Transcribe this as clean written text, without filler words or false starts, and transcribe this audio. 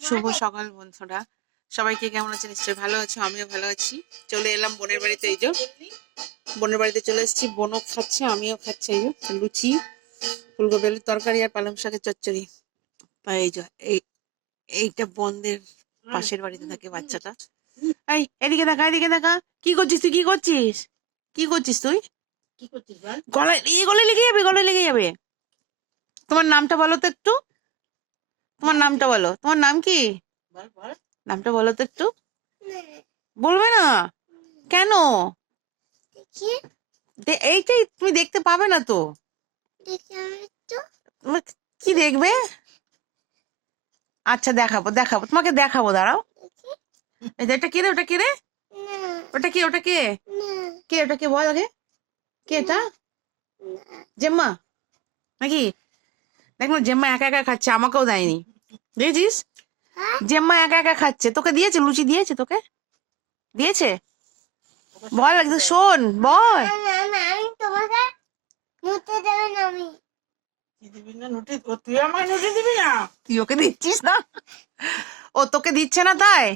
শুভ সকাল বন্ধুরা, সবাইকে কেমন আছে? নিশ্চয়ই ভালো আছো, আমিও ভালো আছি। চলে এলাম বোনের বাড়িতে। এই যে বোনের বাড়িতে চলে এসেছি, বোনও খাচ্ছে আমিও খাচ্ছি। এই যে লুচি, ফুলকপি আলুর তরকারি আর পালং শাকের চচ্চড়ি। এই যে এইটা বোনদের পাশের বাড়িতে থাকে বাচ্চাটা। এই এদিকে দেখা, এদিকে দেখা। কি করছিস তুই? কি করছিস? কি করছিস তুই? গলায় গলায় লেগে যাবে, গলায় লেগে যাবে। তোমার নামটা বলো তো একটু। তোমার নামটা বলো, তোমার নাম কি? নামটা বলো তো একটু। বলবে না কেন? এইটাই তুমি দেখতে পাবে না তো। তোমার কি দেখবে? আচ্ছা দেখাবো, দেখাবো তোমাকে, দেখাবো, দাঁড়াও। এই যে এটা কে রে? ওটা কে রে? ওটা কে? ওটা কে? কে ওটা? কে বল আগে। কে এটা? জেম্মা নাকি? দেখো জেম্মা একা একা খাচ্ছে, আমাকেও দেয়নি। দেখেছিস? জেম্মা একা একা খাচ্ছে। তোকে দিয়েছে? লুচি দিয়েছে তোকে? দিয়েছে? বল একদম, শোন বল। তুই ওকে দিচ্ছিস না? ও তোকে দিচ্ছে না তাই?